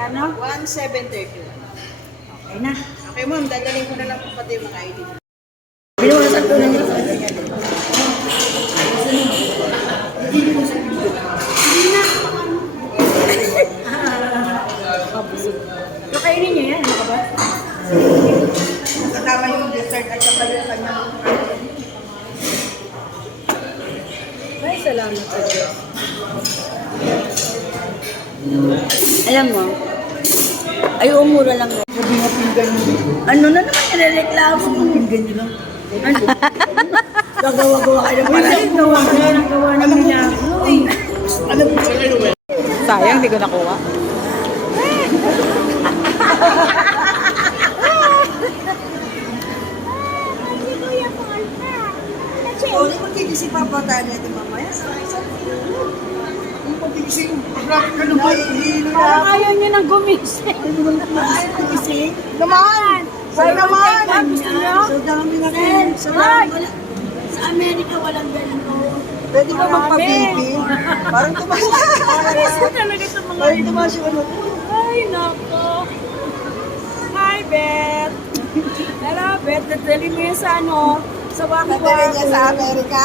Kano? 1,731. Okay na. Okay, ma'am. Dadalhin ko na lang po pati yung mga ID. Binawasan ko naman. Kakainin niyo yan, ano ka ba? Kasama yung dessert at saka yung kanyang Ay, salamat sa Diyos. Alam mo, ay umura lang. sabi nga pinggan nyo. Ano na naman nirereklamo? Pinggan nyo lang. Ano? Gagawa-gawa kayo ng parang gawa ng milagro eh. Alam mo ba kayo? Sayang, hindi ko nakuha. O, di magkigising pa pa tayo natin mamaya. Ang pagkigising, grabe ka naman. Parang ayaw niya nang gumising. Ay, pagkigising? Naman! Sa'yo naman! Gusto niyo? Sa dami na Sa Amerika walang ganito. Pwede ba magpa-baby? Parang tumas. Gusto talaga sa mga Parang tumas yung ano. Ay, nako. Hi, Beth. Hello, Beth. Nadali mo yan sa ano? Sa Nadali wako-wako. niya sa Amerika.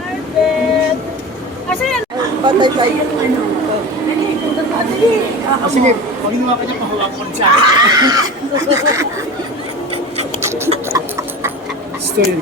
Hi, Beth. Kasi yan. Patay pa yun. Ano? Dali, punta pa. Dali. Sige, pag inuwa ka niya, pahawakon siya. Story.